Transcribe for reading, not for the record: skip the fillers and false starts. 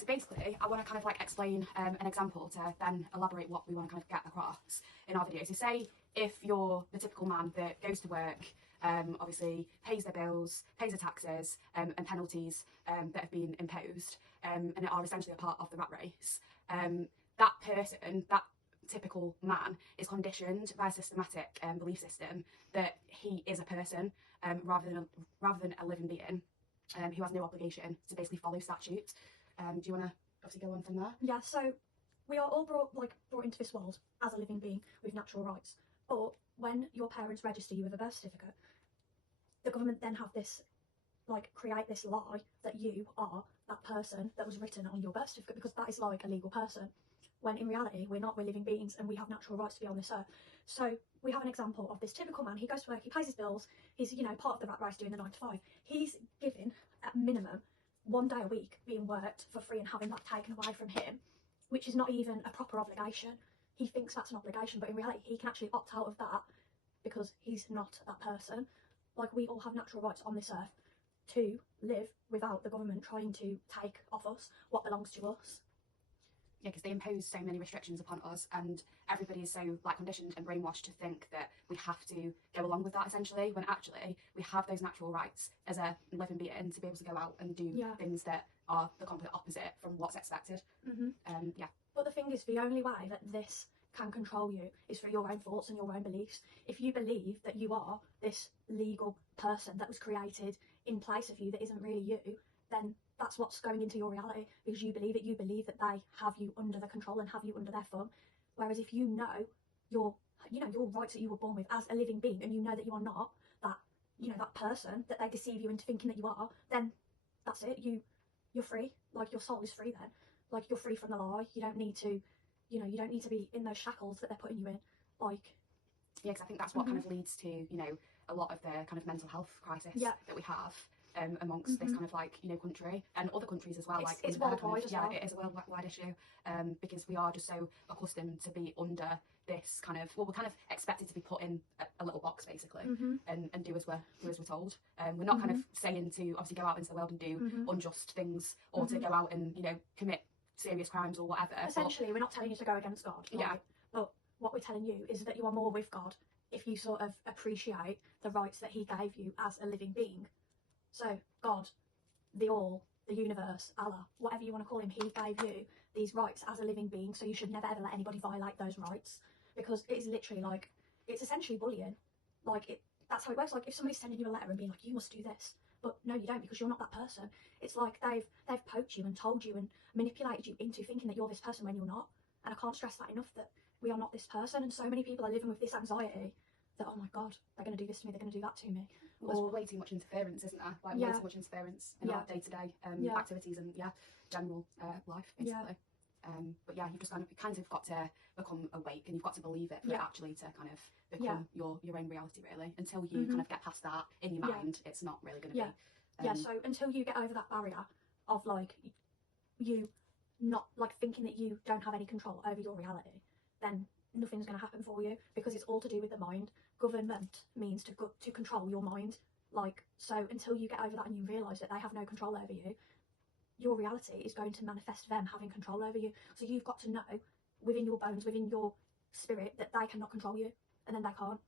so basically I want to kind of like explain an example to then elaborate what we want to kind of get across in our video. So say if you're the typical man that goes to work, obviously pays their bills, pays their taxes, and penalties that have been imposed, and are essentially a part of the rat race, that person, that typical man, is conditioned by a systematic belief system that he is a person rather than a living being who has no obligation to basically follow statutes. Do you want to obviously go on from there? Yeah, so we are all brought into this world as a living being with natural rights. But when your parents register you with a birth certificate, the government then have this, create this lie that you are that person that was written on your birth certificate, because that is like a legal person. When in reality, we're not, we're living beings and we have natural rights to be on this earth. So we have an example of this typical man. He goes to work, he pays his bills, he's, part of the rat race doing the 9 to 5. He's given, at minimum, 1 day a week being worked for free and having that taken away from him, which is not even a proper obligation. He thinks that's an obligation, but in reality, he can actually opt out of that because he's not that person. Like, we all have natural rights on this earth to live without the government trying to take off us what belongs to us. Yeah, because they impose so many restrictions upon us, and everybody is so conditioned and brainwashed to think that we have to go along with that essentially, when actually we have those natural rights as a living being to be able to go out and do things that are the complete opposite from what's expected. Yeah. But the thing is, the only way that this can control you is through your own thoughts and your own beliefs. If you believe that you are this legal person that was created in place of you that isn't really you, then that's what's going into your reality, because you believe it. You believe that they have you under their control and have you under their thumb. Whereas if you know your rights that you were born with as a living being, and you know that you are not that, that person that they deceive you into thinking that you are, then that's it. You're free. Like, your soul is free then. Like, you're free from the lie. You don't need to, you don't need to be in those shackles that they're putting you in. Yeah, because I think that's what kind of leads to, a lot of the kind of mental health crisis that we have amongst this kind of country and other countries as well. It's worldwide as well. It is a worldwide issue because we are just so accustomed to be under this kind of, we're kind of expected to be put in a little box basically and do as we're told. We're not kind of saying to obviously go out into the world and do unjust things or to go out and commit serious crimes or whatever. Essentially, we're not telling you to go against God. But what we're telling you is that you are more with God if you sort of appreciate the rights that he gave you as a living being. So God, the all, the universe, Allah, whatever you want to call him, he gave you these rights as a living being, so you should never ever let anybody violate those rights, because it is literally it's essentially bullying. That's how it works. Like, if somebody's sending you a letter and being like, you must do this, but no, you don't, because you're not that person. It's like they've poked you and told you and manipulated you into thinking that you're this person when you're not. And I can't stress that enough, that we are not this person. And so many people are living with this anxiety that, oh my God, they're going to do this to me, they're going to do that to me. There's way too much interference, isn't there? Way too much interference in our day-to-day activities and general life, basically. But you've just kind of got to become awake, and you've got to believe it for it actually to kind of become your own reality, really. Until you kind of get past that in your mind, it's not really going to be. So until you get over that barrier of you not thinking that you don't have any control over your reality, then nothing's going to happen for you, because it's all to do with the mind. Government means to control your mind. So until you get over that and you realise that they have no control over you, your reality is going to manifest them having control over you. So you've got to know within your bones, within your spirit, that they cannot control you, and then they can't.